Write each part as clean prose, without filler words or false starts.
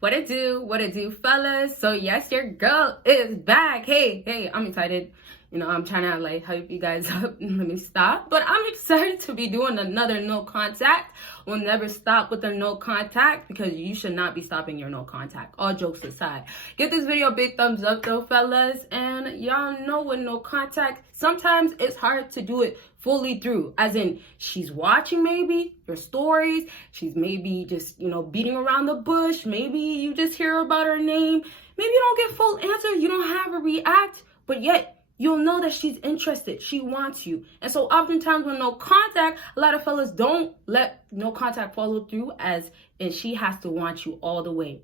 What it do, fellas? So yes, your girl is back. Hey, I'm excited. I'm trying to like hype you guys up. Let me stop. But I'm excited to be doing another no contact. We'll never stop with the no contact because you should not be stopping your no contact. All jokes aside. Give this video a big thumbs up though, fellas. And y'all know with no contact, sometimes it's hard to do it fully through. As in, she's watching maybe your stories. She's maybe just, beating around the bush. Maybe you just hear about her name. Maybe you don't get full answer. You don't have her react. But yet, you'll know that she's interested. She wants you. And so oftentimes with no contact, a lot of fellas don't let no contact follow through, as and she has to want you all the way.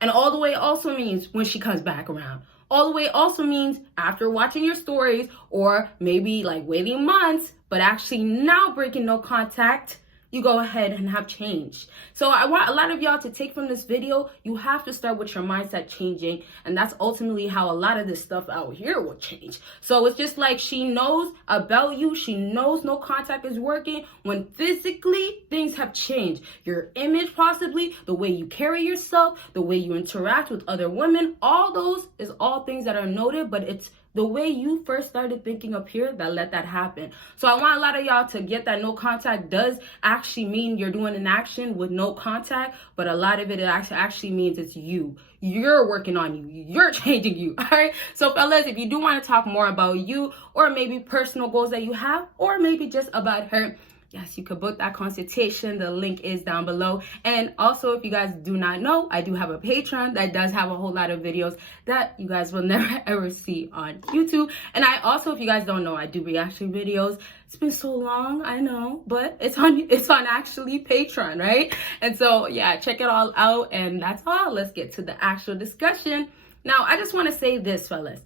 And all the way also means when she comes back around. All the way also means after watching your stories, or maybe like waiting months, but actually now breaking no contact, you go ahead and have changed. So I want a lot of y'all to take from this video, you have to start with your mindset changing. And that's ultimately how a lot of this stuff out here will change. So it's just like she knows about you. She knows no contact is working when physically things have changed. Your image possibly, the way you carry yourself, the way you interact with other women, all those is all things that are noted, but it's the way you first started thinking up here that let that happen. So I want a lot of y'all to get that no contact does actually mean you're doing an action with no contact, but a lot of it actually means it's you. You're working on you. You're changing you. All right. So fellas, if you do want to talk more about you, or maybe personal goals that you have, or maybe just about her, yes, you could book that consultation. The link is down below. And also, if you guys do not know, I do have a Patreon that does have a whole lot of videos that you guys will never ever see on YouTube. And I also, if you guys don't know, I do reaction videos. It's been so long, I know, but it's on actually Patreon, right? And so yeah, check it all out. And that's all. Let's get to the actual discussion. Now, I just want to say this, fellas.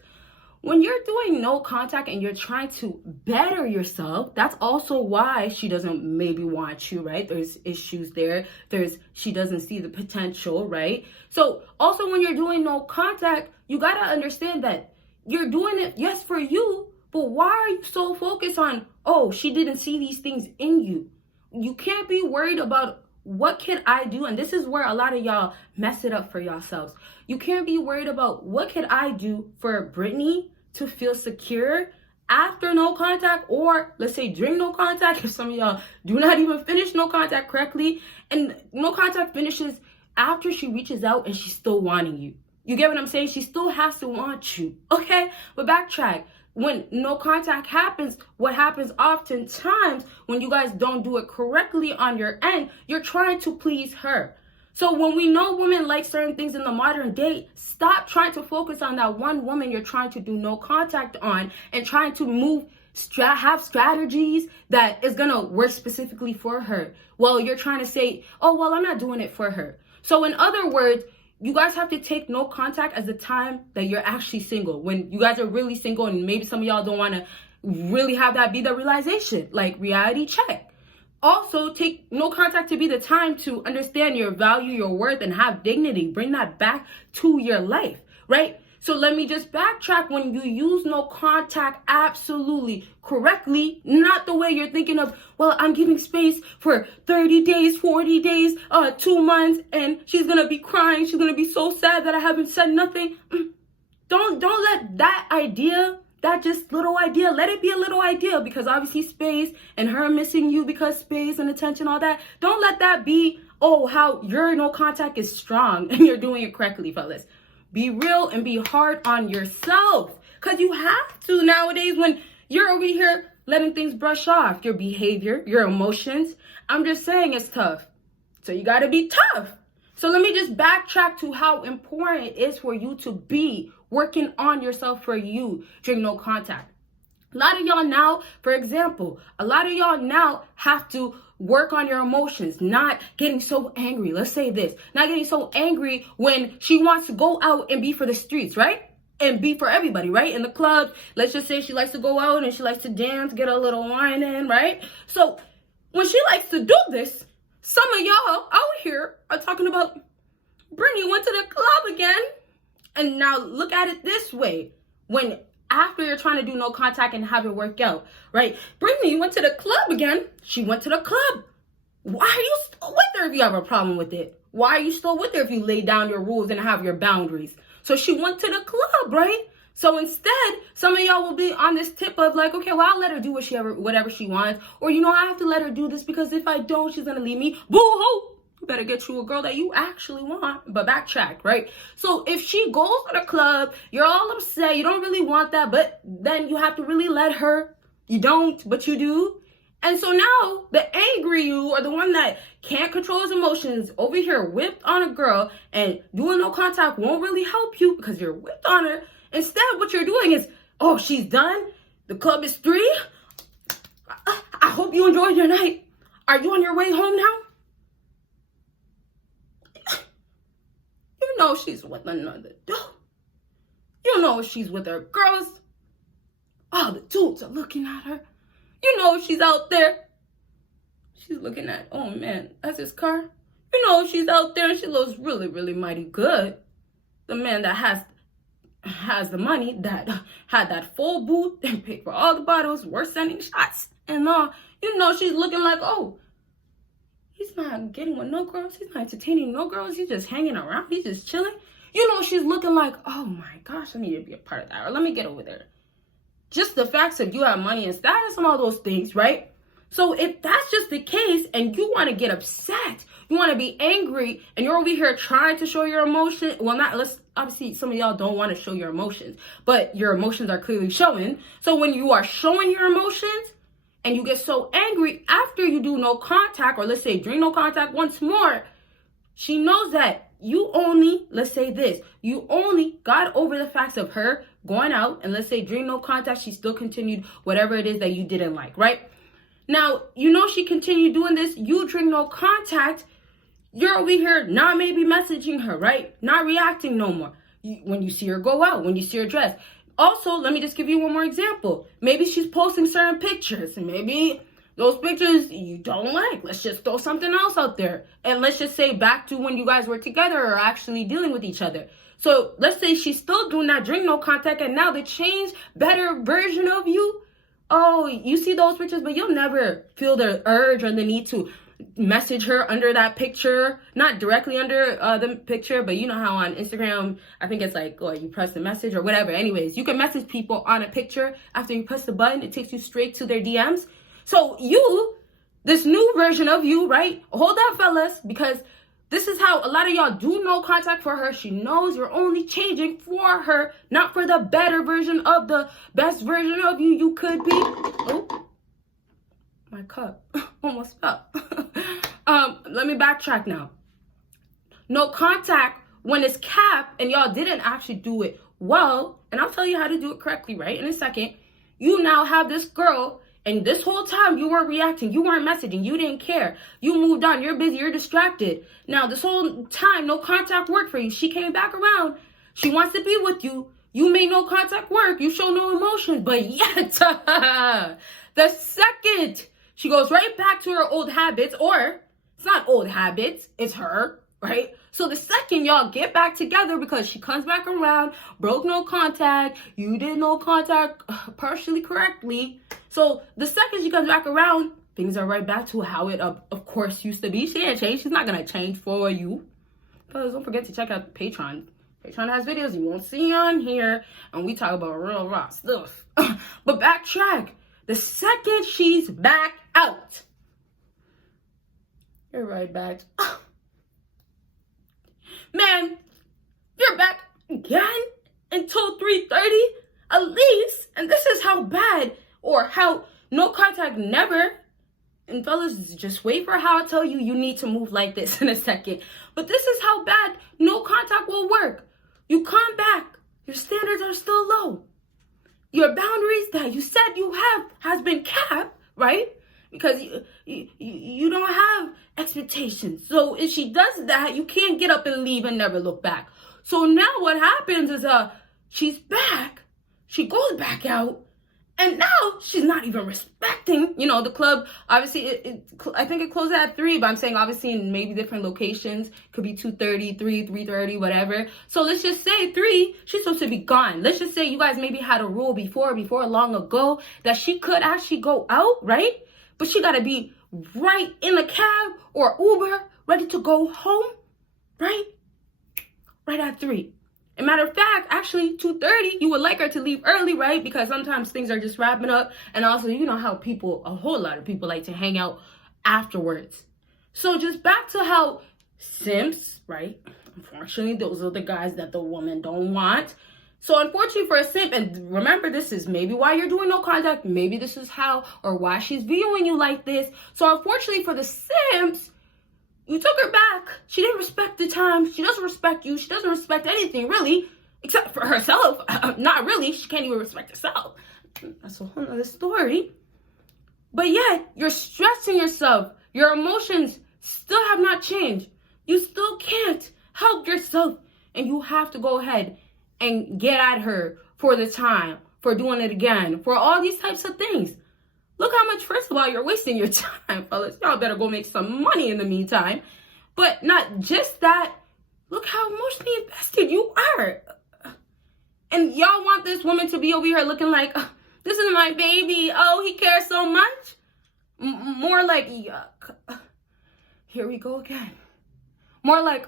When you're doing no contact and you're trying to better yourself, that's also why she doesn't maybe want you, right? There's issues there. She doesn't see the potential, right? So also when you're doing no contact, you got to understand that you're doing it, yes, for you, but why are you so focused on, oh, she didn't see these things in you? You can't be worried about what can I do? And this is where a lot of y'all mess it up for yourselves. You can't be worried about what can I do for Brittany to feel secure after no contact, or let's say during no contact, if some of y'all do not even finish no contact correctly, and no contact finishes after she reaches out and she's still wanting you. You get what I'm saying? She still has to want you, okay? But backtrack. When no contact happens, what happens oftentimes when you guys don't do it correctly on your end, you're trying to please her. So when we know women like certain things in the modern day, stop trying to focus on that one woman you're trying to do no contact on and trying to have strategies that is going to work specifically for her. Well, you're trying to say, oh, well, I'm not doing it for her. So in other words, you guys have to take no contact as the time that you're actually single. When you guys are really single, and maybe some of y'all don't want to really have that be the realization, like reality check. Also, take no contact to be the time to understand your value, your worth, and have dignity. Bring that back to your life, right? So let me just backtrack. When you use no contact absolutely correctly, not the way you're thinking of, well, I'm giving space for 30 days, 40 days, 2 months, and she's going to be crying. She's going to be so sad that I haven't said nothing. Don't let that idea, that just little idea, let it be a little idea, because obviously space and her missing you because space and attention, all that. Don't let that be, oh, how your no contact is strong and you're doing it correctly, fellas. Be real and be hard on yourself, because you have to nowadays when you're over here letting things brush off your behavior, your emotions. I'm just saying it's tough. So you got to be tough. So let me just backtrack to how important it is for you to be working on yourself for you during no contact. A lot of y'all now, for example, a lot of y'all now have to work on your emotions, not getting so angry. Let's say this, not getting so angry when she wants to go out and be for the streets, right? And be for everybody, right? In the club, let's just say she likes to go out and she likes to dance, get a little wine in, right? So when she likes to do this, some of y'all out here are talking about, Brittany went to the club again. And now look at it this way. When after you're trying to do no contact and have it work out, right? Brittany went to the club again. She went to the club. Why are you still with her if you have a problem with it? Why are you still with her if you lay down your rules and have your boundaries? So she went to the club, right? So instead, some of y'all will be on this tip of like, okay, well, I'll let her do whatever she wants. Or, I have to let her do this because if I don't, she's going to leave me. Boo-hoo! You better get you a girl that you actually want. But backtrack, right? So if she goes to the club, you're all upset. You don't really want that. But then you have to really let her. You don't, but you do. And so now the angry you, or the one that can't control his emotions, over here whipped on a girl, and doing no contact won't really help you because you're whipped on her. Instead, what you're doing is, oh, she's done. The club is 3. I hope you enjoyed your night. Are you on your way home now? You know she's with another dude. You know she's with her girls. All the dudes are looking at her. You know she's out there. She's looking at, oh man, that's his car. You know she's out there and she looks really, really mighty good. The man that has the money, that had that full booth and paid for all the bottles, we're sending shots and all. You know she's looking like, oh, he's not getting with no girls. He's not entertaining no girls. He's just hanging around. He's just chilling. You know she's looking like, oh my gosh, I need to be a part of that. Or let me get over there. Just the facts of you have money and status and all those things, right? So if that's just the case and you want to get upset, you want to be angry, and you're over here trying to show your emotion, obviously some of y'all don't want to show your emotions, but your emotions are clearly showing. So when you are showing your emotions and you get so angry after you do no contact, or let's say during no contact once more, she knows that you only, let's say this, you only got over the facts of her going out, and let's say during no contact, she still continued whatever it is that you didn't like, right? Now, she continued doing this, you during no contact, you're over here not maybe messaging her, right? Not reacting no more. When you see her go out, when you see her dress. Also, let me just give you one more example. Maybe she's posting certain pictures, and maybe those pictures you don't like. Let's just throw something else out there. And let's just say back to when you guys were together or actually dealing with each other. So let's say she's still doing that during no contact, and now the changed, better version of you. Oh, you see those pictures, but you'll never feel the urge or the need to message her under that picture. Not directly under the picture, but you know how on Instagram, I think it's like, you press the message or whatever. Anyways, you can message people on a picture. After you press the button, it takes you straight to their DMs. So this new version of you, right? Hold on, fellas, because this is how a lot of y'all do no contact for her. She knows you're only changing for her, not for the better version of the best version of you could be. Oh, my cup almost fell. Let me backtrack now. No contact when it's capped and y'all didn't actually do it well, and I'll tell you how to do it correctly, right, in a second. You now have this girl, and this whole time you weren't reacting, you weren't messaging, you didn't care. You moved on, you're busy, you're distracted. Now, this whole time, no contact worked for you. She came back around. She wants to be with you. You made no contact work. You show no emotions. But yet, the second she goes right back to her old habits, or it's not old habits, it's her, right? So the second y'all get back together because she comes back around, broke no contact, you did no contact partially correctly. So the second she comes back around, things are right back to how it, of course, used to be. She didn't change. She's not going to change for you. Because don't forget to check out Patreon. Patreon has videos you won't see on here. And we talk about real raw stuff. But backtrack. The second she's back out, you're right back. Man, you're back again until 3:30 at least. And this is how bad, or how no contact never. And fellas, just wait for how I tell you you need to move like this in a second. But this is how bad no contact will work. You come back, your standards are still low. Your boundaries that you said you have has been capped, right? Because you don't have expectations. So if she does that, you can't get up and leave and never look back. So now what happens is she's back. She goes back out. And now she's not even respecting, the club. Obviously, I think it closed at 3, but I'm saying obviously in maybe different locations. Could be 2:30, 3, 3:30, whatever. So let's just say 3, she's supposed to be gone. Let's just say you guys maybe had a rule before long ago that she could actually go out, right? But she got to be right in the cab or Uber, ready to go home. right? Right at 3. As a matter of fact, actually 2:30, you would like her to leave early, right? Because sometimes things are just wrapping up. And also, you know how a whole lot of people like to hang out afterwards. So just back to how simps, right? Unfortunately, those are the guys that the woman don't want. So unfortunately for a simp, and remember, this is maybe why you're doing no contact. Maybe this is how or why she's viewing you like this. So unfortunately for the simps, you took her back. She didn't respect the time. She doesn't respect you. She doesn't respect anything, really, except for herself. Not really. She can't even respect herself. That's a whole other story. But yet, you're stressing yourself. Your emotions still have not changed. You still can't help yourself. And you have to go ahead and get at her for the time, for doing it again, for all these types of things. Look how much, first of all, you're wasting your time, fellas. Y'all better go make some money in the meantime. But not just that, look how emotionally invested you are. And y'all want this woman to be over here looking like, this is my baby. Oh, he cares so much. More like, yuck. Here we go again. More like,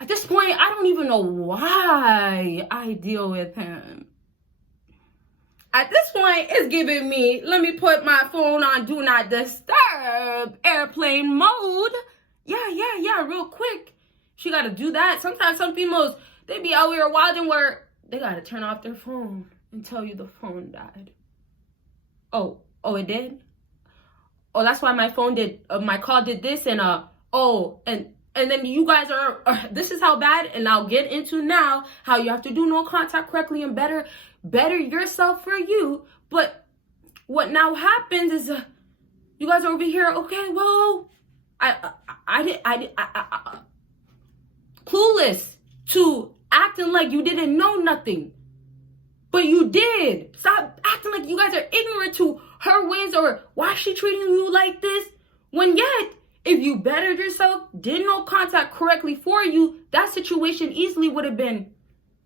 at this point, I don't even know why I deal with him. At this point, it's giving me, let me put my phone on do not disturb, airplane mode. Yeah, real quick. She got to do that. Sometimes some females, they be out here wilding where they got to turn off their phone and tell you the phone died. Oh, it did? Oh, that's why my phone did, my call did this and, and then you guys are, this is how bad, and I'll get into now how you have to do no contact correctly and better yourself for you. But what now happens is you guys are over here, okay, well, I clueless to acting like you didn't know nothing. But you did. Stop acting like you guys are ignorant to her ways or why she treating you like this. When yet, if you bettered yourself, did no contact correctly for you, that situation easily would have been,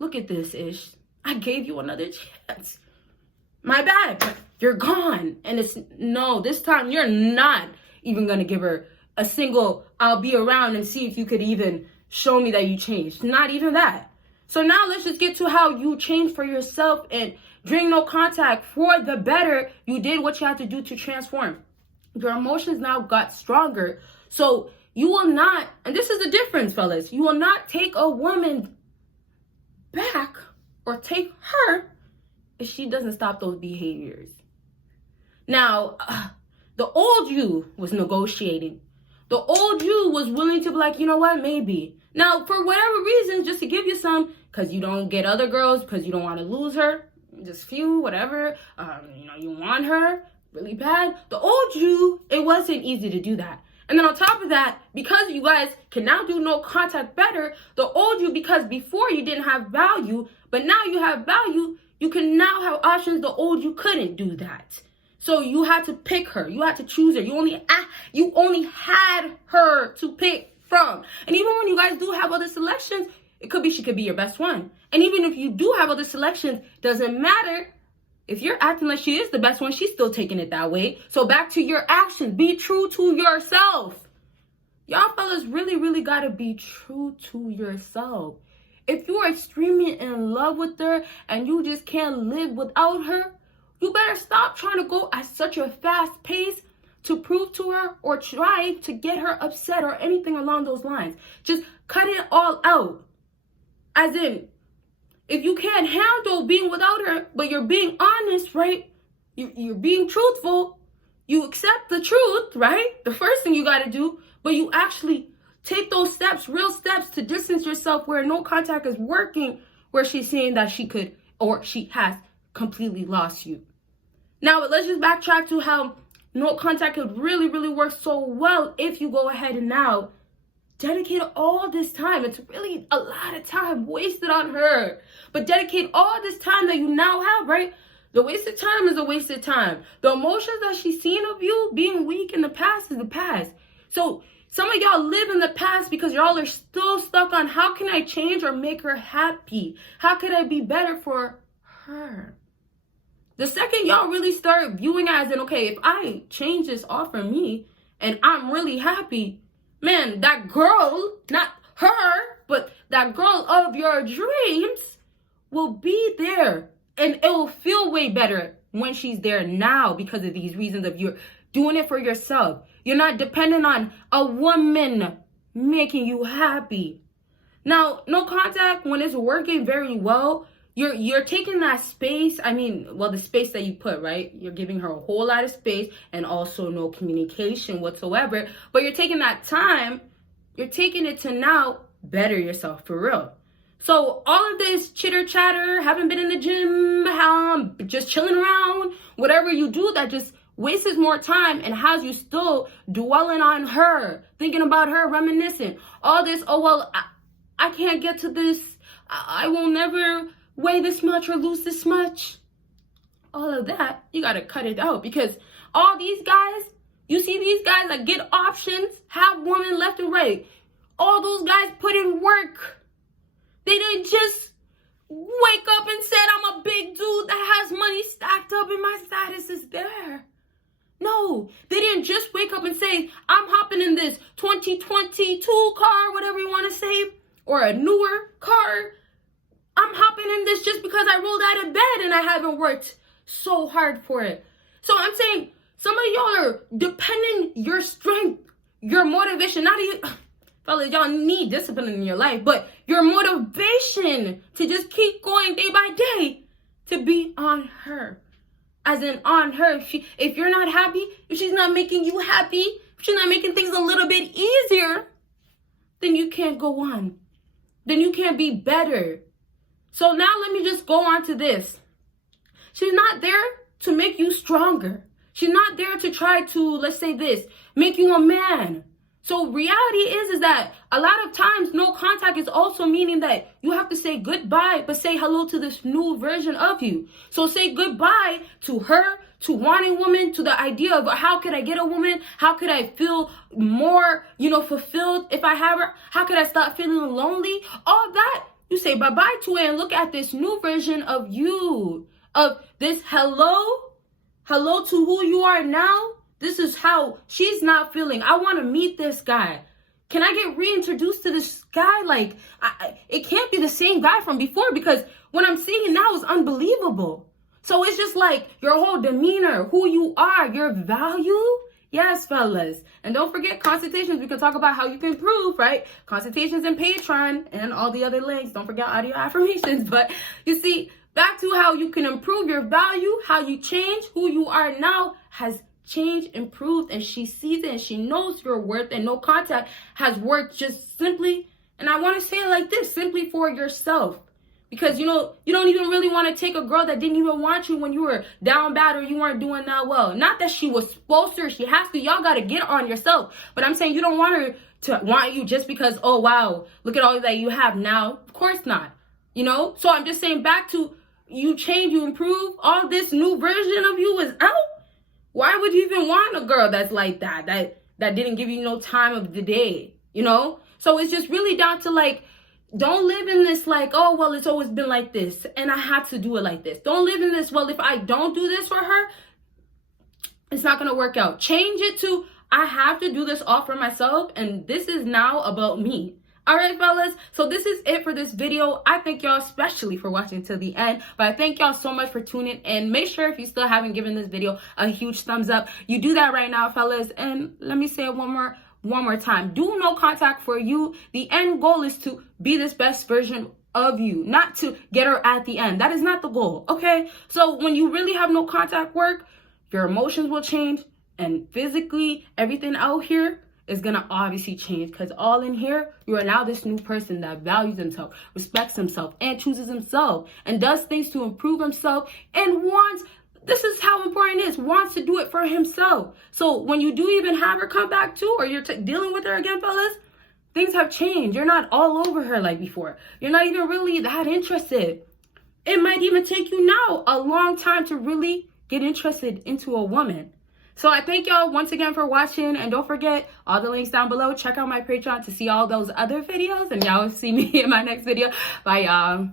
look at this, Ish. I gave you another chance. My bad, but you're gone. And no, this time you're not even going to give her a single, I'll be around and see if you could even show me that you changed. Not even that. So now let's just get to how you changed for yourself and during no contact for the better. You did what you had to do to transform. Your emotions now got stronger. So you will not, and this is the difference, fellas, you will not take a woman back or take her if she doesn't stop those behaviors. Now, the old you was negotiating. The old you was willing to be like, you know what, maybe. Now, for whatever reasons, just to give you some, because you don't get other girls, because you don't want to lose her, just few, whatever, you want her really bad. The old you, it wasn't easy to do that. And then on top of that, because you guys can now do no contact better, the old you, because before you didn't have value, but now you have value, you can now have options. The old you couldn't do that. So you had to pick her. You had to choose her. You only had her to pick from. And even when you guys do have other selections, she could be your best one. And even if you do have other selections, doesn't matter. If you're acting like she is the best one, she's still taking it that way. So back to your actions. Be true to yourself. Y'all fellas really, really got to be true to yourself. If you are extremely in love with her and you just can't live without her, you better stop trying to go at such a fast pace to prove to her or try to get her upset or anything along those lines. Just cut it all out. As in, if you can't handle being without her, but you're being honest, right? You're being truthful. You accept the truth, right? The first thing you got to do, but you actually take those steps, real steps to distance yourself where no contact is working, where she's saying that she could or she has completely lost you. Now, let's just backtrack to how no contact could really, really work so well if you go ahead and now dedicate all this time. It's really a lot of time wasted on her. But dedicate all this time that you now have, right? The wasted time is a wasted time. The emotions that she's seen of you being weak in the past is the past. So some of y'all live in the past because y'all are still stuck on how can I change or make her happy? How could I be better for her? The second y'all really start viewing as in, okay, if I change this off for me and I'm really happy, man, that girl, not her, but that girl of your dreams will be there. And it will feel way better when she's there now because of these reasons of you're doing it for yourself. You're not dependent on a woman making you happy. Now, no contact, when it's working very well, you're taking that space. I mean, well, the space that you put, right? You're giving her a whole lot of space and also no communication whatsoever. But you're taking that time, you're taking it to now better yourself for real. So all of this chitter chatter, haven't been in the gym, just chilling around, whatever you do that just wastes more time and has you still dwelling on her, thinking about her, reminiscing. All this, oh, well, I can't get to this. I will never weigh this much or lose this much. All of that, you got to cut it out because all these guys, you see these guys that get options, have women left and right. All those guys put in work. They didn't just wake up and said, I'm a big dude that has money stacked up and my status is there. No, they didn't just wake up and say, I'm hopping in this 2022 car, whatever you want to say, or a newer car. I'm hopping in this just because I rolled out of bed and I haven't worked so hard for it. So I'm saying some of y'all are depending your strength, your motivation, not even, fellas, y'all need discipline in your life, but your motivation to just keep going day by day to be on her. As in on her. If you're not happy, if she's not making you happy, if she's not making things a little bit easier, then you can't go on. Then you can't be better. So now let me just go on to this. She's not there to make you stronger. She's not there to try to, let's say this, make you a man. So reality is that a lot of times no contact is also meaning that you have to say goodbye, but say hello to this new version of you. So say goodbye to her, to wanting women, to the idea of how could I get a woman? How could I feel more, fulfilled if I have her? How could I stop feeling lonely? All that, you say bye-bye to it and look at this new version of you, of this hello to who you are now. This is how she's not feeling. I want to meet this guy. Can I get reintroduced to this guy? Like, it can't be the same guy from before because what I'm seeing now is unbelievable. So it's just like your whole demeanor, who you are, your value. Yes, fellas. And don't forget consultations. We can talk about how you can improve, right? Consultations and Patreon and all the other links. Don't forget audio affirmations. But you see, back to how you can improve your value, how you change, who you are now has changed, improved, and she sees it and she knows your worth, and no contact has worked just simply, and I want to say it like this, simply for yourself. Because you don't even really want to take a girl that didn't even want you when you were down bad or you weren't doing that well. Not that she was supposed to or she has to. Y'all got to get on yourself. But I'm saying you don't want her to want you just because, oh wow, look at all that you have now. Of course not. So I'm just saying back to you change, you improve, all this new version of you is out. Why would you even want a girl that's like that didn't give you no time of the day, So it's just really down to like, don't live in this like, oh, well, it's always been like this and I had to do it like this. Don't live in this, well, if I don't do this for her, it's not going to work out. Change it to, I have to do this all for myself and this is now about me. All right, fellas, so this is it for this video. I thank y'all especially for watching till the end, but I thank y'all so much for tuning in. Make sure if you still haven't given this video a huge thumbs up, you do that right now, fellas. And let me say it one more time. Do no contact for you. The end goal is to be this best version of you, not to get her at the end. That is not the goal, okay? So when you really have no contact work, your emotions will change, and physically, everything out here is gonna obviously change, because all in here, you are now this new person that values himself, respects himself, and chooses himself, and does things to improve himself, and wants, this is how important it is, wants to do it for himself. So when you do even have her come back too, or you're dealing with her again, fellas, things have changed. You're not all over her like before. You're not even really that interested. It might even take you now a long time to really get interested into a woman. So I thank y'all once again for watching, and don't forget all the links down below. Check out my Patreon to see all those other videos, and y'all will see me in my next video. Bye, y'all.